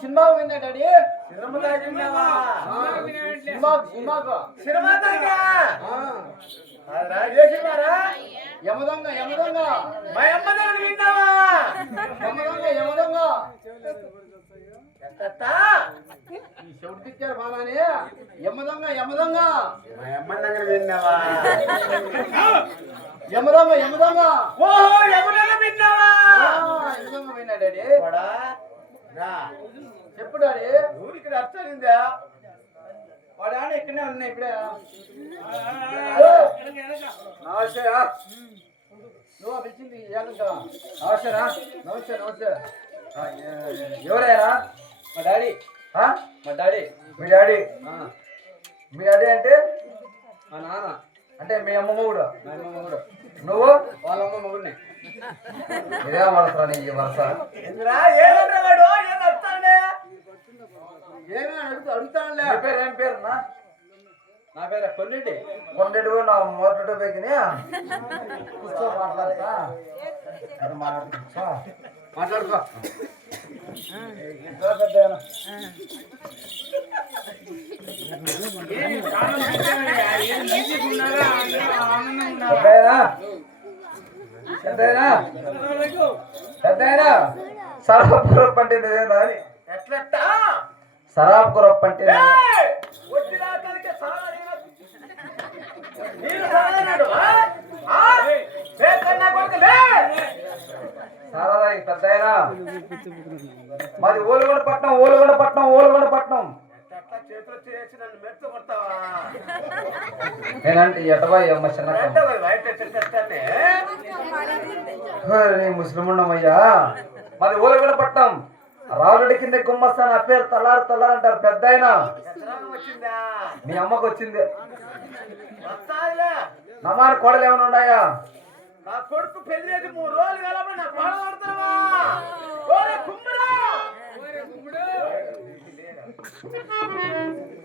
Cinema విన్నా daddy Yamadonga Yamadonga మా అమ్మదొంగ విన్నావా? యమదొంగ యమదొంగ ఈ చెవుడికి ఇచ్చారు బాగానే యమదొంగ యమదొంగ మా అమ్మ దగ్గర విన్నావా? యమదొంగ యమదొంగ ఓహో యమదొంగ విన్నావా? యమదొంగ విన్నా డాడీ చెప్పు డాడీ. ఊరికి రచ్చిందా? వాడు ఆడ ఇక్కడనే ఉన్నాయి ఇప్పుడే. నువ్వు పిలిచింది నమస్తేరా. నమస్తే నమస్తే. ఎవరైనా? మా డాడీ. మా డాడీ. మీ డాడీ? మీ డాడీ అంటే మా నాన్న. అంటే మీ అమ్మ మొగుడు. మా అమ్మ మొగుడు. నువ్వు వాళ్ళ అమ్మ మొగుడిని. ఇదే వలసరా నీ వలస. ఏమైనా అడుగుతానులే. మీ పేరు ఏం పేరు? నా పేరు కొండెడ్డి. కొండెడ్డి నా మొదటి బెగిని కూర్చో మాట్లాడతా. మాట్లాడుకో. పెద్దయినా సరాబ్ గ్రూప్ అంటే అని ఎట్లట్టా? సరాబ్ గ్రూప్ అంటే సారాయి పెద్దయినా మాది ఓలుగొండపట్నం. ఓలుగొండపట్నం. ఓలుగొండపట్నం. చేతులు చేసి నన్ను మెత్త కొడతావా? నేనంటే ఎటబాయి అమ్మ చిన్న ముస్లిం ఉండమయ్యా. మాది ఓలుగొండపట్నం. రావులడి కింద గుమ్మస్తా. నా పేరు తలారు తలారు అంటారు. పెద్ద అయినా మీ అమ్మకు వచ్చింది. నమ్మాన కోడలు ఏమైనా ఉన్నాయా? నా కొడుకు పెళ్లి చేసి 3 రోజులు కాలమని నా పాడ పడతావా?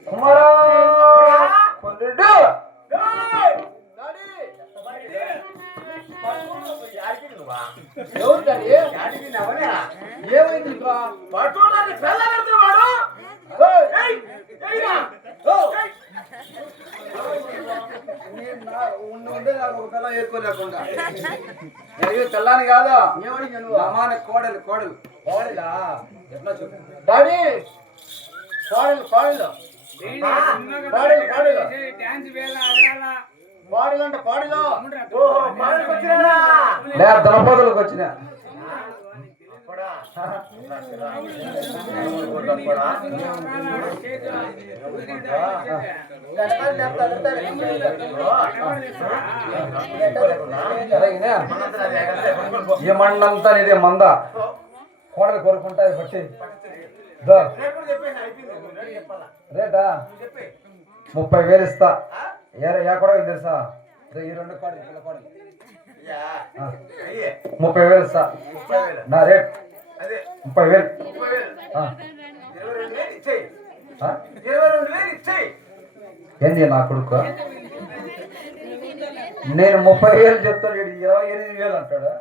కుమారా కొండెడ్డు ఏమైంది? తెల్లాని కాదా? అమ్మాన కోడలు. కోడలు కోడలా? ఎట్లా చెప్పు డాడీ. కోడలు కోడలు కోడలు కోడలు కోడలు అంటే కోడలు దళపతులకు వచ్చిన ఈ మండలంతా ఇదే మంద. కోడలు కోరుకుంటా పట్టి రేటా 30,000 ఇస్తా. ఏ కొడవలు తెలుసా? ఈ 2 కోడలు 30,000 ఇస్తా. నా రేట్ 30,000. 22,000 ఏంది నా కొడుకు? నేను 30,000 చెప్తాను. 28,000 అంటాడు.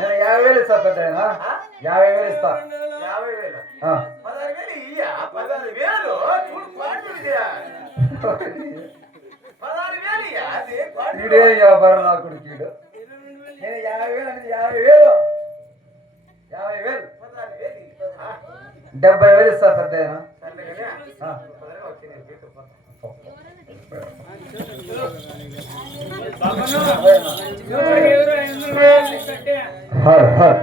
నేను 50,000 ఇస్తా. పెద్ద 50,000 ఇస్తా. 16,000 ఈడే వ్యాపారం నా కొడుకు. నేను 50,000 అంటే 50,000 70,000 ఇస్తా. పెద్ద హర్ హర్